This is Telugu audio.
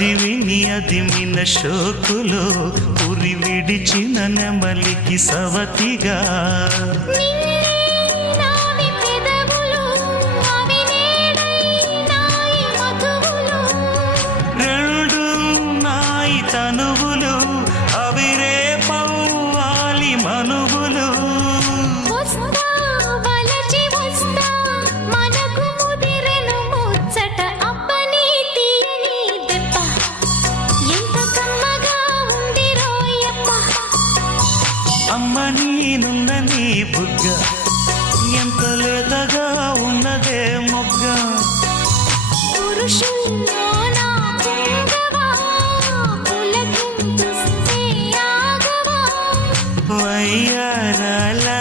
అది విని అదిమిన షోకులో ఉరి విడిచిన నెమలికి సవతిగా రెండు నాయి తనువులు అవి రేపవ్వాలి మనువులు అమ్మ నీనున్న నీ బుగ్గ ఎంత లేత